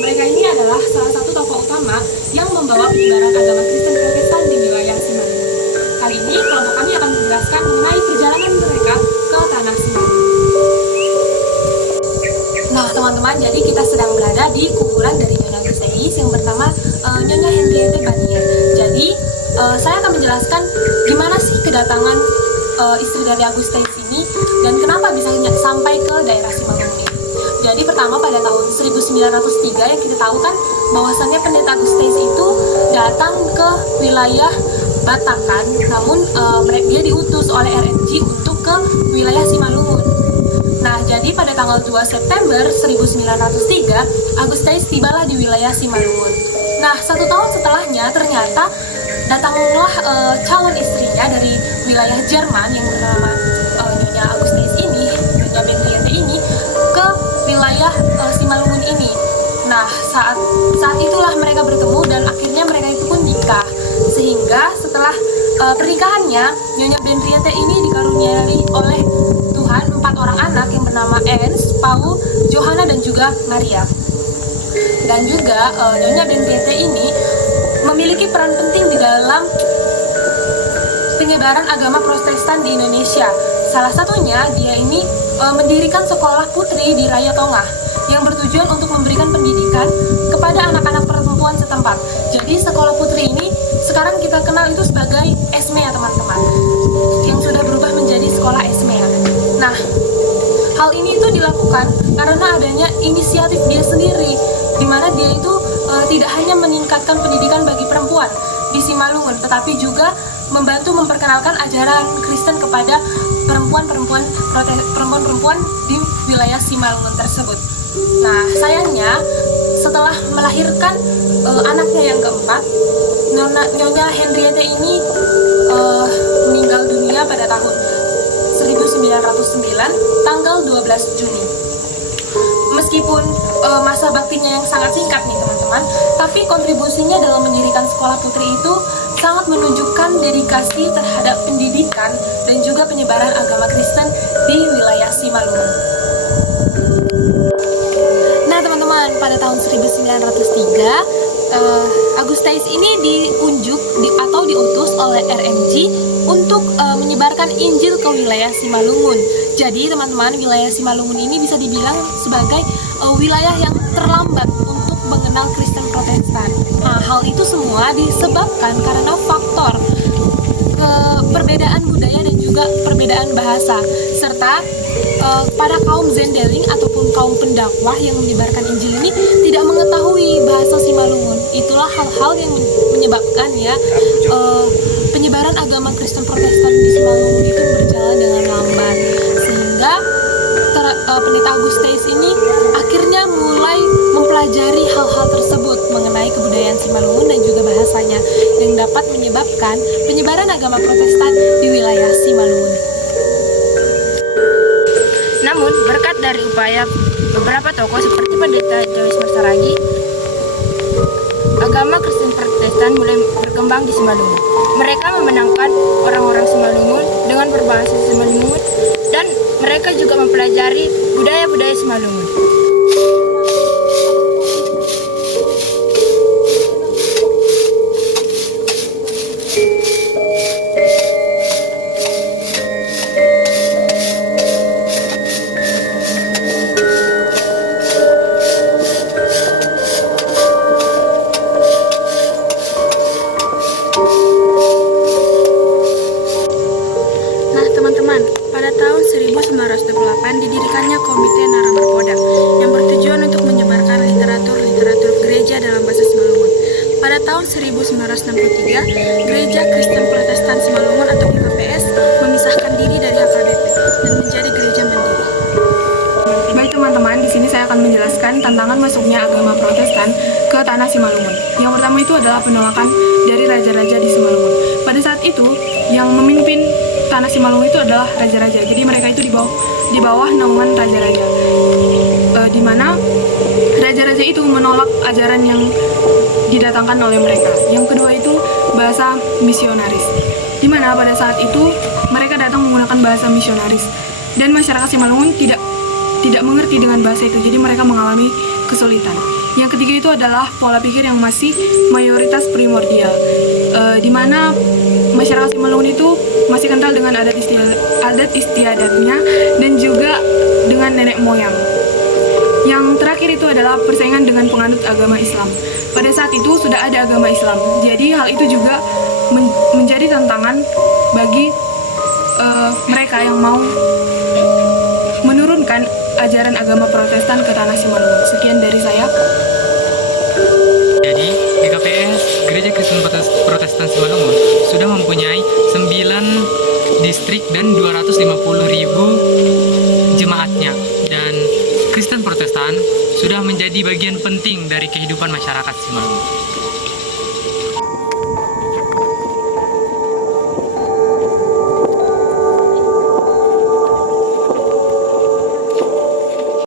Mereka ini adalah salah satu tokoh utama yang membawa penyebaran agama Kristen Protestan di wilayah Simalungun. Kali ini kelompok kami akan menjelaskan mengenai perjalanan mereka ke tanah Simalungun. Nah teman-teman, jadi kita sedang berada di kuburan dari Nyonya Agusteis yang bernama Nyonya Henriette Banier. Jadi saya akan menjelaskan gimana sih kedatangan istri dari Agusteis ini dan kenapa bisa sampai ke daerah Simalungun ini. Jadi pertama pada tahun 1903 yang kita tahu kan bahwasannya pendeta Agusteis itu datang ke wilayah Batakan, namun dia diutus oleh RNG untuk ke wilayah Simalungun. Nah, jadi pada tanggal 2 September 1903, Agusteis tibalah di wilayah Simalungun. Nah, 1 tahun setelahnya ternyata datanglah calon istrinya dari wilayah Jerman yang bernama Nyonya Agusteis ini, Nyonya Benriette ini, ke wilayah Simalungun ini. Nah, saat itulah mereka bertemu dan akhirnya mereka itu pun nikah. Sehingga setelah pernikahannya, Nyonya Benriette ini dikaruniai oleh Tuhan 4 orang anak yang bernama Ernst, Paul, Johanna, dan juga Maria. Dan juga Nyonya Benriette ini memiliki peran penting di dalam penyebaran agama Protestan di Indonesia. Salah satunya dia ini mendirikan sekolah putri di Raya Tongah yang bertujuan untuk memberikan pendidikan kepada anak-anak perempuan setempat. Jadi sekolah putri ini sekarang kita kenal itu sebagai ESMEA teman-teman, yang sudah berubah menjadi sekolah ESMEA. Nah, hal ini itu dilakukan karena adanya inisiatif dia sendiri, di mana dia itu tidak hanya meningkatkan pendidikan bagi perempuan di Simalungun, tetapi juga membantu memperkenalkan ajaran Kristen kepada perempuan-perempuan di wilayah Simalungun tersebut. Nah, sayangnya setelah melahirkan anaknya yang keempat, Nyonya Henriette ini meninggal dunia pada tahun 1909 tanggal 12 Juni. Meskipun masa baktinya yang sangat singkat nih teman-teman, tapi kontribusinya dalam mendirikan sekolah putri itu sangat menunjukkan dedikasi terhadap pendidikan dan juga penyebaran agama Kristen di wilayah Simalungun. Nah teman-teman, pada tahun 1903 Agusteis ini diunjuk atau diutus oleh RMG untuk menyebarkan Injil ke wilayah Simalungun. Jadi teman-teman, wilayah Simalungun ini bisa dibilang sebagai wilayah yang terlambat untuk mengenal Kristen Protestan. Nah, hal itu semua disebabkan karena faktor perbedaan budaya dan juga perbedaan bahasa, serta para kaum Zendeling ataupun kaum pendakwah yang menyebarkan Injil ini tidak mengetahui bahasa Simalungun. Itulah hal-hal yang menyebabkan ya penyebaran agama Kristen Protestan di Simalungun itu berjalan dengan lambat, sehingga pendeta Agusteis ini akhirnya mulai mempelajari hal-hal tersebut mengenai kebudayaan Simalungun dan juga bahasanya yang dapat menyebabkan penyebaran agama Protestan di wilayah Simalungun. Namun, berkat dari upaya beberapa tokoh seperti pendeta Joyce Marsaragi, agama Kristen Protestan mulai berkembang di Simalungun. Mereka memenangkan orang-orang Simalungun dengan berbahasa Simalungun, dan mereka juga mempelajari budaya-budaya Simalungun. Pada tahun 1928 didirikannya Komite Naramar-Poda yang bertujuan untuk menyebarkan literatur gereja dalam bahasa Simalungun. Pada tahun 1963, Gereja Kristen Protestan Simalungun atau GKPS memisahkan diri dari HKBP dan menjadi gereja mandiri. Baik teman-teman, di sini saya akan menjelaskan tantangan masuknya agama Protestan ke tanah Simalungun. Yang pertama itu adalah penolakan dari raja-raja di Simalungun. Pada saat itu, yang memimpin tanah Simalungun itu adalah raja-raja. Jadi mereka itu di bawah naungan raja-raja. Di mana raja-raja itu menolak ajaran yang didatangkan oleh mereka. Yang kedua itu bahasa misionaris. Di mana pada saat itu mereka datang menggunakan bahasa misionaris dan masyarakat Simalungun tidak mengerti dengan bahasa itu. Jadi mereka mengalami kesulitan. Yang ketiga itu adalah pola pikir yang masih mayoritas primordial, di mana masyarakat Simalungun itu masih kental dengan adat istiadatnya dan juga dengan nenek moyang. Yang terakhir itu adalah persaingan dengan penganut agama Islam. Pada saat itu sudah ada agama Islam, jadi hal itu juga menjadi tantangan bagi mereka yang mau menurunkan ajaran agama Protestan ke tanah Simalungun. Sekian dari saya. Jadi, GKPS Gereja Kristen Protestan Simalungun sudah mempunyai 9 distrik dan 250.000 jemaatnya. Dan Kristen Protestan sudah menjadi bagian penting dari kehidupan masyarakat Simalungun.